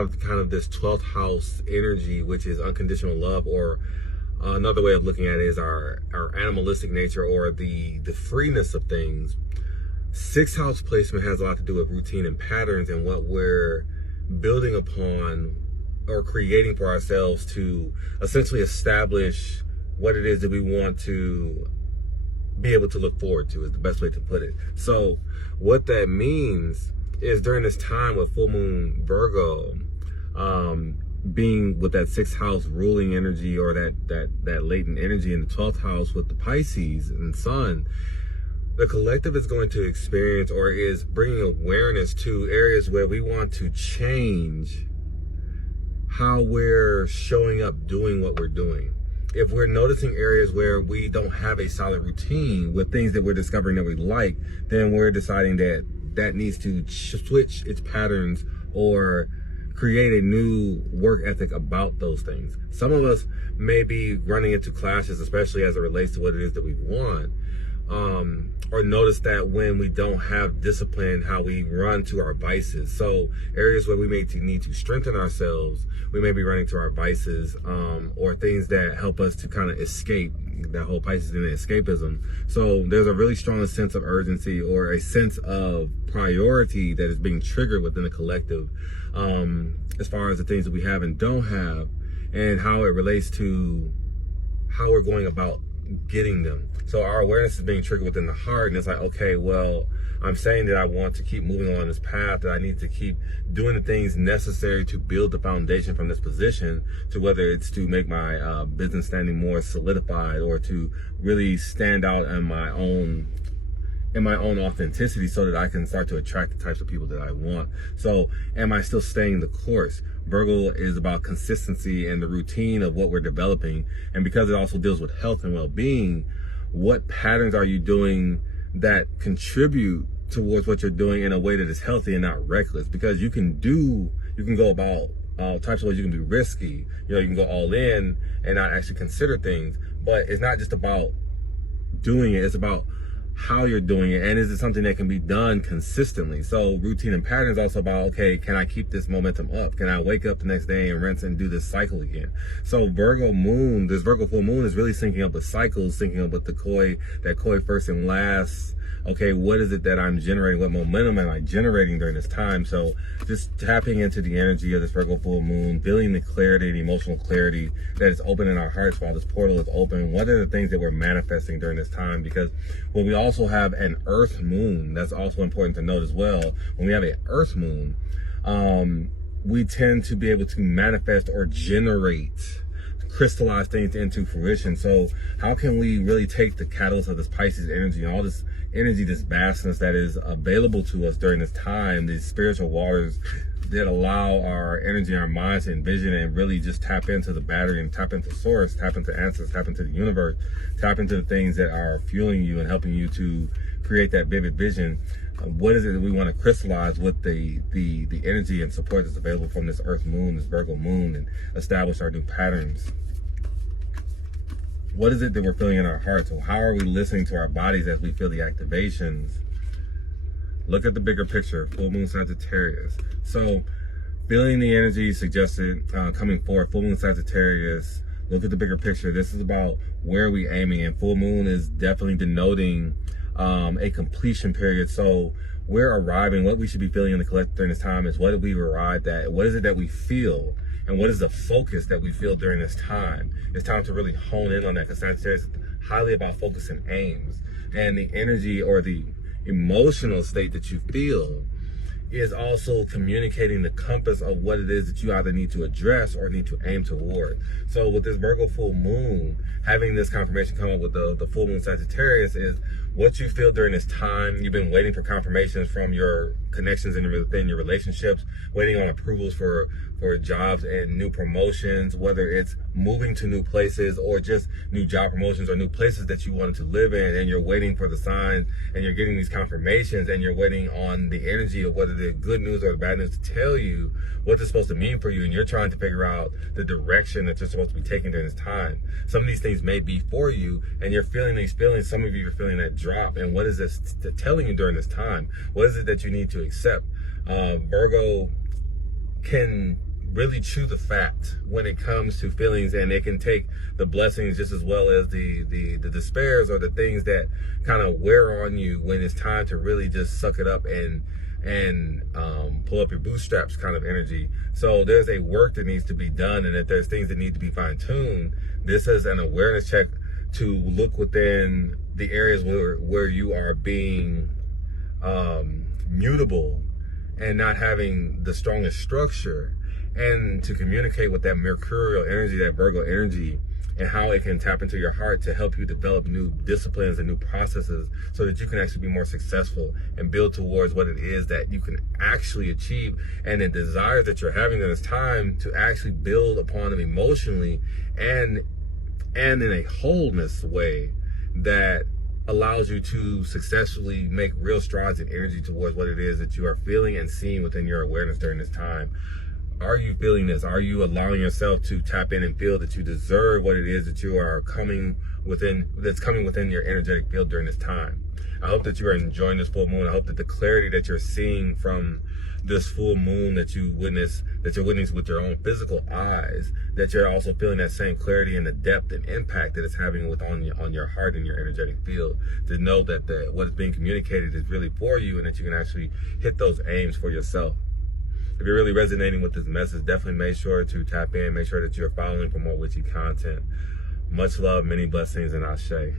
have kind of this 12th house energy, which is unconditional love, or another way of looking at it is our animalistic nature, or the freeness of things. 6th house placement has a lot to do with routine and patterns and what we're building upon or creating for ourselves to essentially establish what it is that we want to be able to look forward to, is the best way to put it. So what that means is during this time with full moon Virgo, being with that 6th house ruling energy, or that latent energy in the 12th house with the Pisces and Sun, the collective is going to experience, or is bringing awareness to, areas where we want to change how we're showing up doing what we're doing. If we're noticing areas where we don't have a solid routine with things that we're discovering that we like, then we're deciding that that needs to switch its patterns or create a new work ethic about those things. Some of us may be running into clashes, especially as it relates to what it is that we want, or notice that when we don't have discipline, how we run to our vices. So areas where we may need to strengthen ourselves, we may be running to our vices, or things that help us to kind of escape, that whole Pisces and escapism. So there's a really strong sense of urgency, or a sense of priority that is being triggered within the collective, as far as the things that we have and don't have, and how it relates to how we're going about getting them. So our awareness is being triggered within the heart, and it's like, okay, well, I'm saying that I want to keep moving along this path, that I need to keep doing the things necessary to build the foundation from this position, to whether it's to make my business standing more solidified, or to really stand out in my own authenticity, so that I can start to attract the types of people that I want. So am I still staying the course? Virgo is about consistency and the routine of what we're developing. And because it also deals with health and well-being, what patterns are you doing that contribute towards what you're doing in a way that is healthy and not reckless? Because you can go about types of ways. You can be risky, you can go all in and not actually consider things. But it's not just about doing it, it's about how you're doing it, and is it something that can be done consistently? So routine and pattern is also about, okay, can I keep this momentum up? Can I wake up the next day and rinse and do this cycle again? So Virgo moon, this Virgo full moon, is really syncing up with cycles, syncing up with that koi first and last. Okay, what is it that I'm generating? What momentum am I generating during this time? So just tapping into the energy of this Virgo full moon, feeling the clarity, the emotional clarity that is open in our hearts while this portal is open. What are the things that we're manifesting during this time? Because when we also have an earth moon, that's also important to note as well. When we have an earth moon, we tend to be able to manifest or generate, crystallize things into fruition. So how can we really take the catalyst of this Pisces energy and all this energy, this vastness that is available to us during this time, these spiritual waters that allow our energy, our minds to envision and really just tap into the battery and tap into source, tap into answers, tap into the universe, tap into the things that are fueling you and helping you to create that vivid vision. What is it that we want to crystallize with the energy and support that's available from this earth moon, this Virgo moon, and establish our new patterns? What is it that we're feeling in our hearts? How are we listening to our bodies as we feel the activations? Look at the bigger picture, full moon Sagittarius. So feeling the energy suggested coming forward, full moon Sagittarius, look at the bigger picture. This is about where are we aiming, and full moon is definitely denoting a completion period. So we're arriving, what we should be feeling in the collective during this time is, what have we arrived at? What is it that we feel? And what is the focus that we feel during this time? It's time to really hone in on that, because Sagittarius is highly about focus and aims. And the energy or the emotional state that you feel is also communicating the compass of what it is that you either need to address or need to aim toward. So with this Virgo full moon, having this confirmation come up with the full moon Sagittarius is what you feel during this time. You've been waiting for confirmations from your connections within your relationships, waiting on approvals for jobs and new promotions, whether it's moving to new places or just new job promotions or new places that you wanted to live in, and you're waiting for the signs and you're getting these confirmations and you're waiting on the energy of whether the good news or the bad news to tell you what it's supposed to mean for you, and you're trying to figure out the direction that you're supposed to be taking during this time. Some of these things may be for you and you're feeling these feelings. Some of you are feeling that drop, and what is this telling you during this time? What is it that you need to accept? Virgo can really chew the fat when it comes to feelings, and it can take the blessings just as well as the despairs or the things that kind of wear on you when it's time to really just suck it up and pull up your bootstraps kind of energy. So there's a work that needs to be done, and if there's things that need to be fine-tuned, this is an awareness check to look within the areas where you are being mutable and not having the strongest structure, and to communicate with that mercurial energy, that Virgo energy, and how it can tap into your heart to help you develop new disciplines and new processes so that you can actually be more successful and build towards what it is that you can actually achieve, and the desires that you're having. That it's time to actually build upon them emotionally and in a wholeness way that allows you to successfully make real strides in energy towards what it is that you are feeling and seeing within your awareness during this time. Are you feeling this? Are you allowing yourself to tap in and feel that you deserve what it is that you are coming within, that's coming within your energetic field during this time? I hope that you are enjoying this full moon. I hope that the clarity that you're seeing from this full moon that you're witnessing with your own physical eyes, that you're also feeling that same clarity and the depth and impact that it's having on your heart and your energetic field, to know that what is being communicated is really for you, and that you can actually hit those aims for yourself. If you're really resonating with this message, definitely make sure to tap in, make sure that you're following for more witchy content. Much love, many blessings, and Ashe.